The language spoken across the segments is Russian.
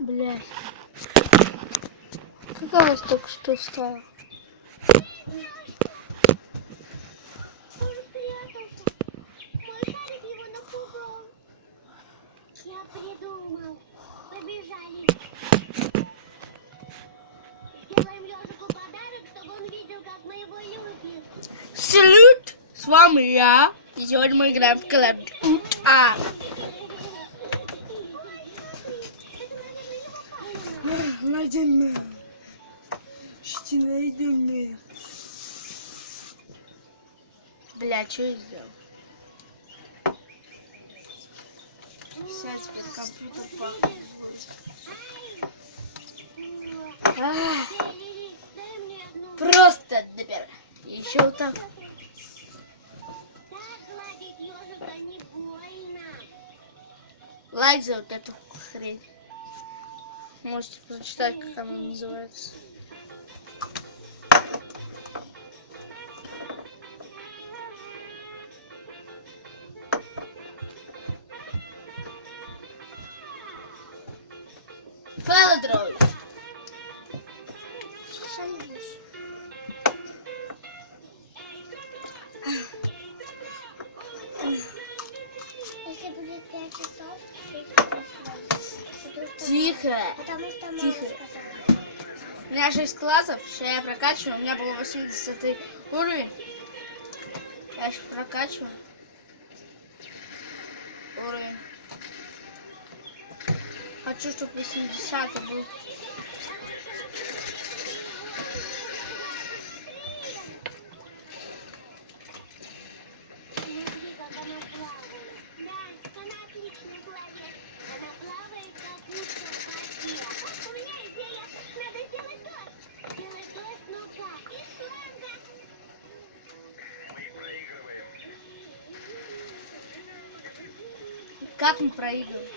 Блядь. Какая у вас только что стала? Он спрятался. Мой шарик его напугал. Я придумал. Побежали. Сделаем ежику подарок, чтобы он видел, как мы его любим. Салют! С вами я. И сегодня мы играем в Клэп. А. Найдем. Что найдем? Бля, что я сделал? Сядь перед компьютер по... Дай мне одну. Просто добер. Еще вот так. Так гладить ежика не больно. Лайк за вот эту хрень. Можете прочитать, как она называется. Тихо. Потому что мама Тихо. сказала. У меня 6 классов, сейчас я прокачиваю, у меня был 80 уровень. Я еще прокачиваю. Уровень. Хочу, чтобы 80 был. Как мы проигрываем?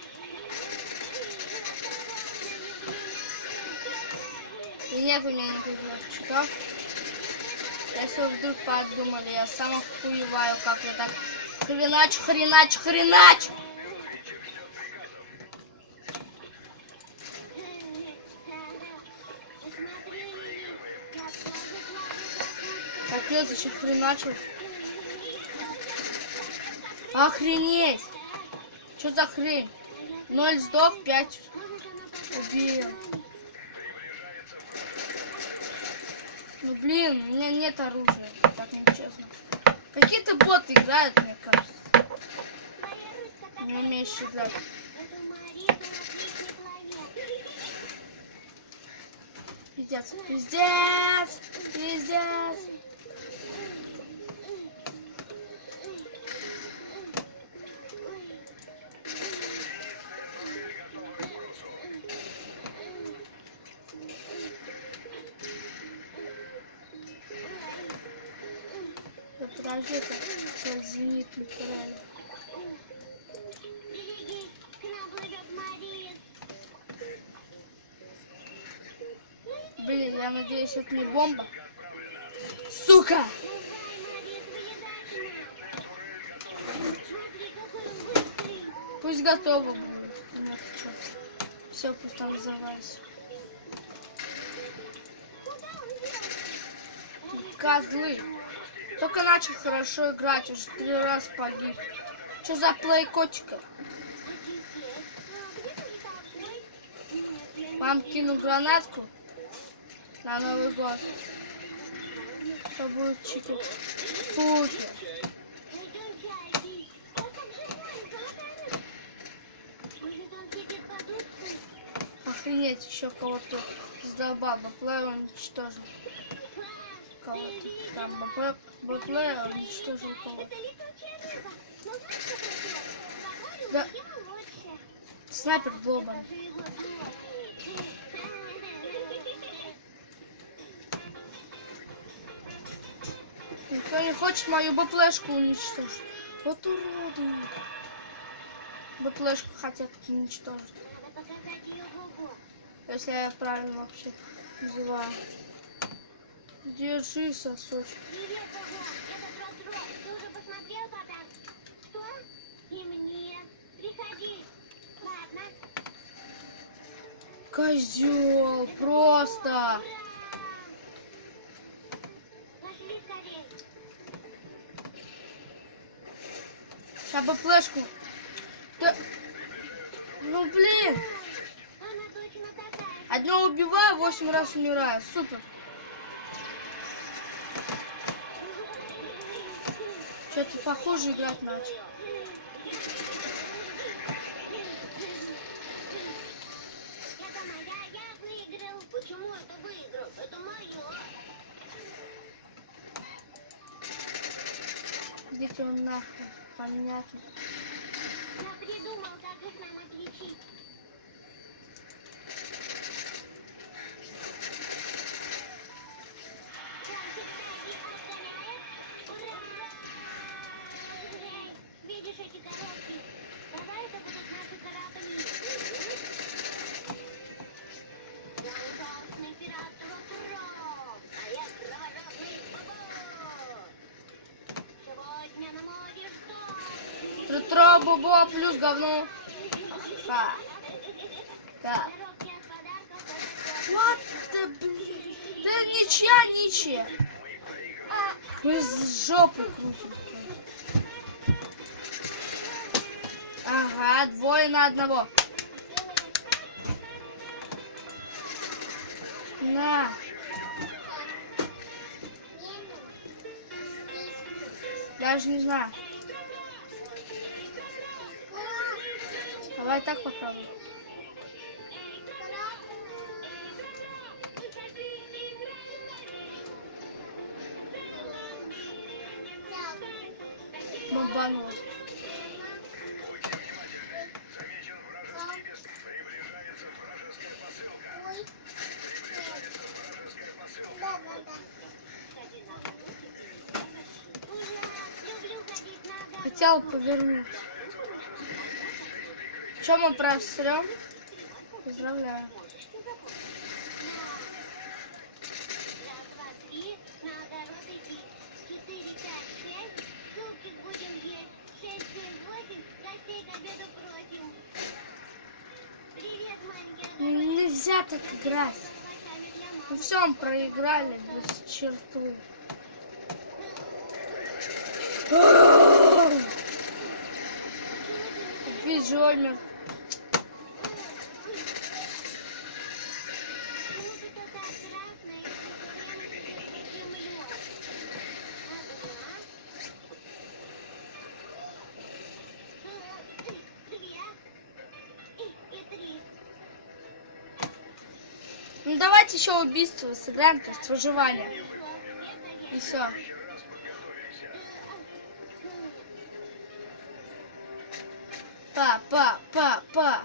И нет у меня никаких очков. Если вы вдруг подумали, я сама хуеваю, как я так плаваю, как утка. Капец, еще хреначу. Охренеть! Что за хрень? Ноль сдох, пять убил. Ну блин, у меня нет оружия. Так нечестно. Какие-то боты играют, мне кажется. Не умеющие играть. Пиздец, пиздец, пиздец. Это сейчас зенитный правильно. Блин, я надеюсь, это не бомба. Сука! Пусть готово будет. Все, пусть там взорвались. Козлы. Только начал хорошо играть, уже три раза погиб. Что за плей котика? Мам кину гранатку на Новый год. Что будет чики? Пуки. Охренеть, еще кого-то сдолбал. Бэплеер уничтожил. Кого-то там Бэпле- Бэплеер уничтожил кого-то. Да. Снайпер Боба. Никто не хочет мою бэплешку уничтожить. Вот уроды. Бэплешку хотят уничтожить. Если я правильно вообще называю. Держи, сосочек. Привет, Ого! Это Дроб-Дроб. Ты уже посмотрел подарок? Что? И мне. Приходи. Ладно. Козел, просто. Пошли скорее. Сейчас бы флешку. Да... Ну блин. Одно убиваю, восемь раз умираю. Супер. Что-то похоже играть начал. Это моя, я выиграл. Почему это выиграл? Это мое. Идите вы нахуй. Понятно. Я придумал, как их нам отличить. Трутро, бубо, плюс говно. Ха. Да. Вот ты, блин. Да ничья, ничья. Мы с жопы крутим. Ага, двое на одного. На. Даже не знаю. Давай так попробуем. Огород. Хотел повернуть. Чем мы просрем? Поздравляю. Нельзя так играть. Ну все, мы проиграли без черту. Купить давайте еще убийство сыграем, то есть выживание. И все. Па, па, па, па.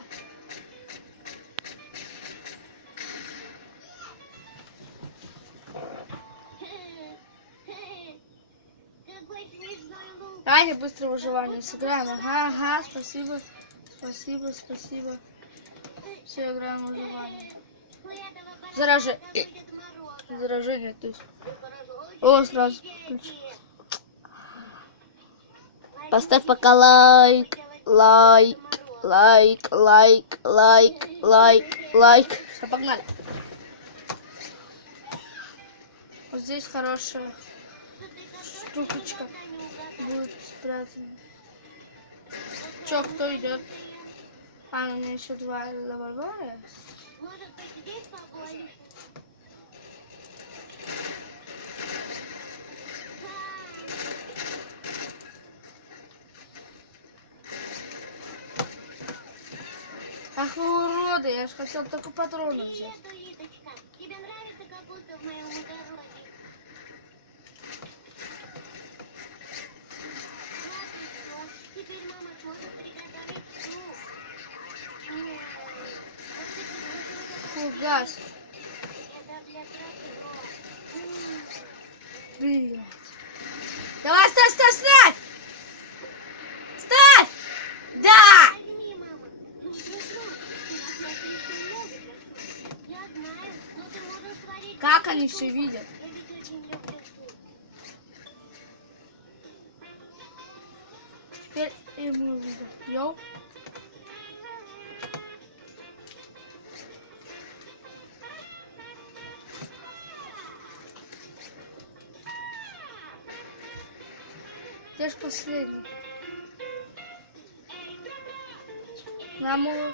Какой смешной лук. Давайте быстро выживание сыграем. Ага, ага, спасибо. Спасибо, спасибо. Все играем выживание. Мороз. Заражение, то есть. О, сразу. Поставь пока лайк, лайк, лайк, лайк, лайк, лайк, лайк. Все, погнали. Вот здесь хорошая штукочка будет спрятана. Че, кто идет? А, у меня еще два лаборатория. Может быть, здесь побольше? Ах вы уроды, я же хотел только патроны взять. Тебе нравится капуста в моем огороде? И всё. Теперь мама сможет Фугас. Блин. Давай, ставь, ставь, ставь! Ставь! Да! Как они все видят? Теперь ему видят. Йоу. Ж последний? Нам его-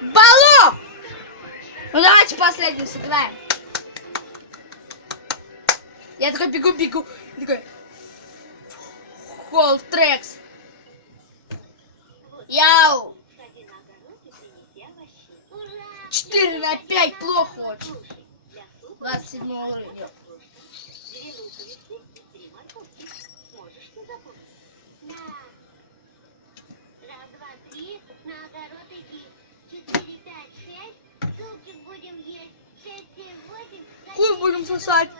Балу! Ну давайте последний сыграем. Я такой бегу, бегу. Я такой. Холл трекс. Яу. 4 на 5 плохо очень. Слушай, для супа 27 уровень. две луковицы и три морковки. Можешь не забыть? Да. Раз, два, три, на огород иди. Четыре, пять, шесть. Супчик будем есть. Шесть, семь, восемь. Хуй будем сосать.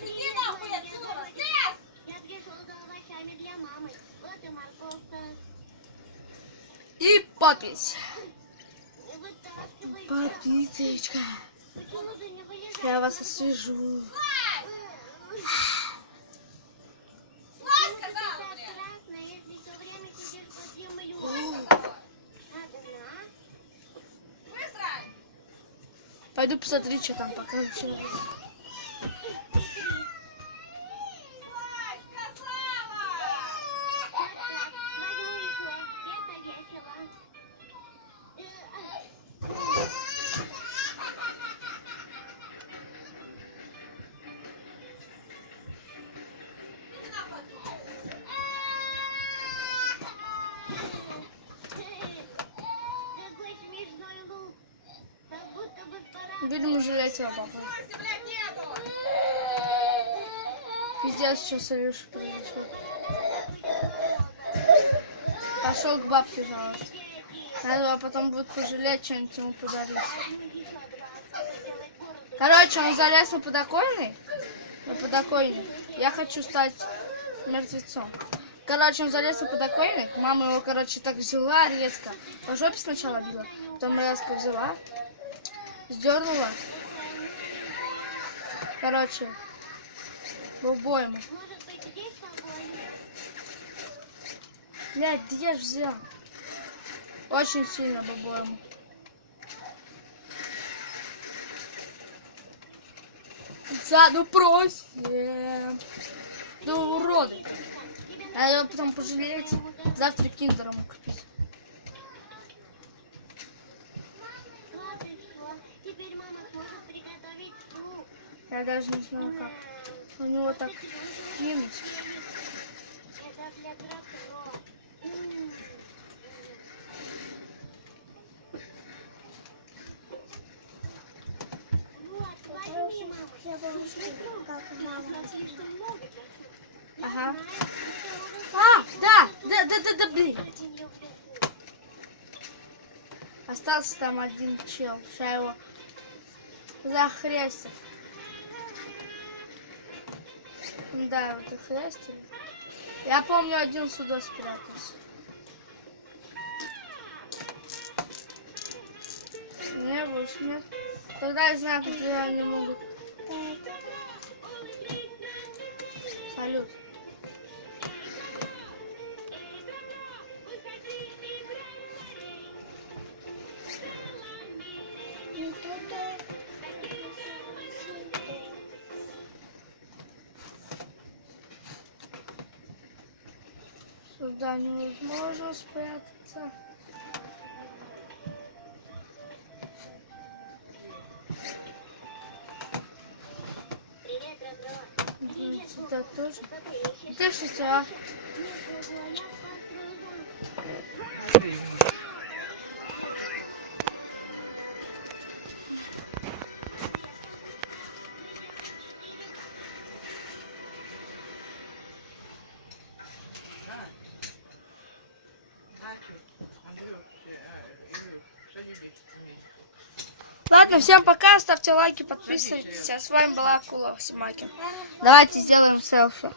Иди нахуй отсюда! Я пришел за овощами для мамы. Вот и морковка. И подпись. Вылезаешь? Я вас освежу. Пойду посмотри, что там пока начинаю. Будем жалеть его, папа. Пиздец, сейчас Илюша произошло. Пошел к бабке жаловаться. Надо его потом будет пожалеть, что-нибудь ему подарить. Короче, он залез на подоконник. На подоконник. Я хочу стать мертвецом. Короче, он залез на подоконник. Мама его, короче, так взяла резко. По жопе сначала била. Потом резко взяла. Сдернула. Короче, здесь спокойно? Блядь, где ж взял? Очень сильно в обойму. Заду просим. Да уроды. А я потом пожалеть. Завтра киндером купить. Вот и всё. Теперь мама сможет приготовить суп. Я даже не знаю как. У него так кинуть. Ага. А, да, да, да, да, да, блин. Остался там один чел. Ща его захрестит. Да, его захрестили. Я помню, один сюда спрятался. Не, больше нет. Тогда я знаю, где они могут. Салют. Сюда невозможно спрятаться. Привет, Сюда тоже. Смотри, ищешь Ладно, всем пока, ставьте лайки, подписывайтесь. А с вами была Акула Симаки. Давайте сделаем селфи.